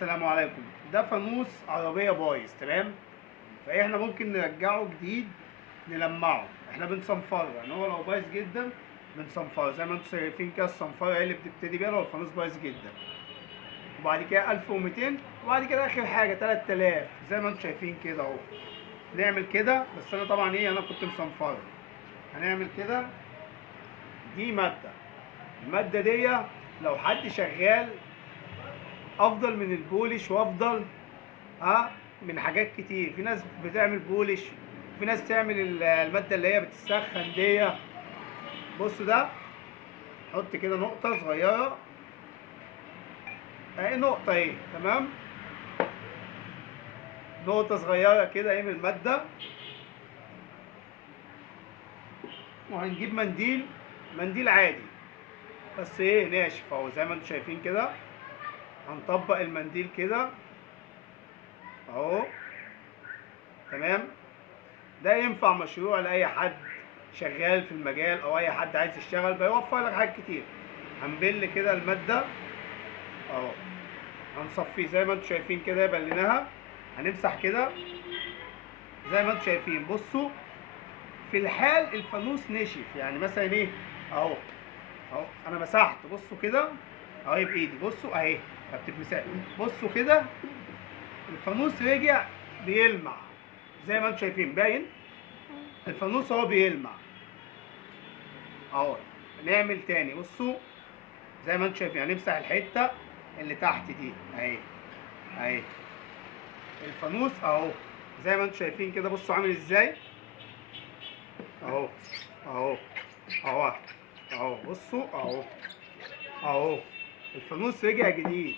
السلام عليكم. ده فانوس عربية بايظ، تمام؟ فاحنا ممكن نرجعه جديد، نلمعه. احنا بنصنفره، يعني هو لو بايظ جدا بنصنفره زي ما انتم شايفين كده. الصنفرة هي اللي بتبتدي بيها لو الفانوس بايظ جدا، وبعد كده 1200، وبعد كده اخر حاجة 3000 زي ما انتم شايفين كده اهو. نعمل كده، بس انا طبعا انا كنت مصنفره. هنعمل كده. دي المادة دي لو حد شغال افضل من البولش، وافضل من حاجات كتير. في ناس بتعمل بولش، في ناس تعمل الماده اللي هي بتسخن دي. بص ده، حط كده نقطه صغيره اهي، نقطه اهي، تمام. نقطه صغيره كده اهي من الماده. وهنجيب منديل عادي، بس ناشف اهو زي ما انتم شايفين كده. هنطبق المنديل كده اهو، تمام. ده ينفع مشروع لاي حد شغال في المجال، او اي حد عايز يشتغل، بيوفر لك حاجات كتير. هنبل كده الماده اهو، هنصفيه زي ما انتم شايفين كده، بليناها. هنمسح كده زي ما انتم شايفين. بصوا، في الحال الفانوس نشف، يعني مثلا اهو انا مسحت. بصوا كده اهي بايدي، بصوا اهي ما بتتمسحش. بصوا كده الفانوس رجع بيلمع زي ما انتم شايفين، باين الفانوس اهو بيلمع اهو. نعمل تاني، بصوا زي ما انتم شايفين. هنمسح الحته اللي تحت دي اهي الفانوس اهو زي ما انتم شايفين كده. بصوا عامل ازاي اهو اهو اهو اهو. بصوا اهو الفانوس رجع جديد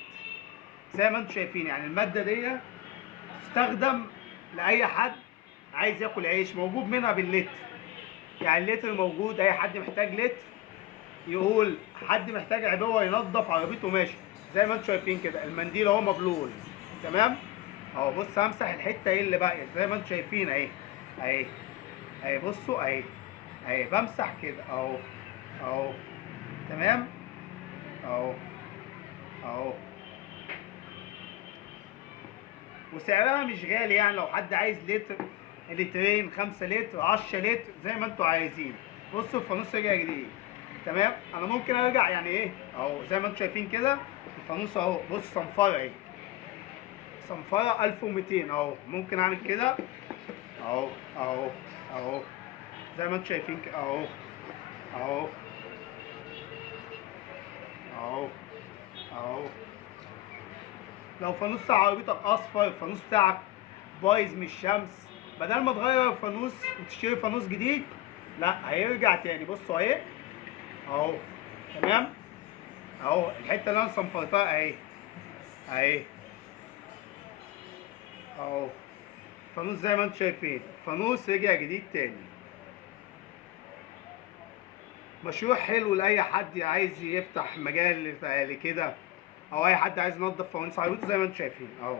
زي ما انتم شايفين. يعني الماده دي تستخدم لاي حد عايز ياكل عيش، موجود منها باللتر. يعني اللتر موجود، اي حد محتاج لتر يقول حد محتاج عبوه ينظف عربيته، ماشي. زي ما انتم شايفين كده المنديل اهو مبلول، تمام اهو. بص همسح الحته اللي باقيه زي ما انتم شايفين اهي بصوا اهي بمسح كده اهو تمام اهو. وسعرها مش غالي، يعني لو حد عايز لتر، لترين، 5 لتر، 10 لتر، زي ما انتوا عايزين. بصوا الفانوس رجع جديد، تمام. انا ممكن ارجع يعني اهو زي ما انتوا شايفين كده. الفانوس اهو، بص صنفره صنفره 1200 اهو. ممكن اعمل كده اهو اهو زي ما انتوا شايفين كده اهو اهو اهو اهو. لو فانوس بتاع عربيتك اصفر، الفانوس بتاعك بايظ من الشمس، بدل ما تغير الفانوس وتشتري فانوس جديد، لا هيرجع تاني. بصوا اهو تمام اهو. الحته اللي انا صنفرتها اهي اهو. الفانوس زي ما انتم شايفين، الفانوس رجع جديد تاني. مشروع حلو لاي حد عايز يفتح مجال لكده، او اي حد عايز ينظف فوانيس عربيته زي ما انتم شايفين اهو.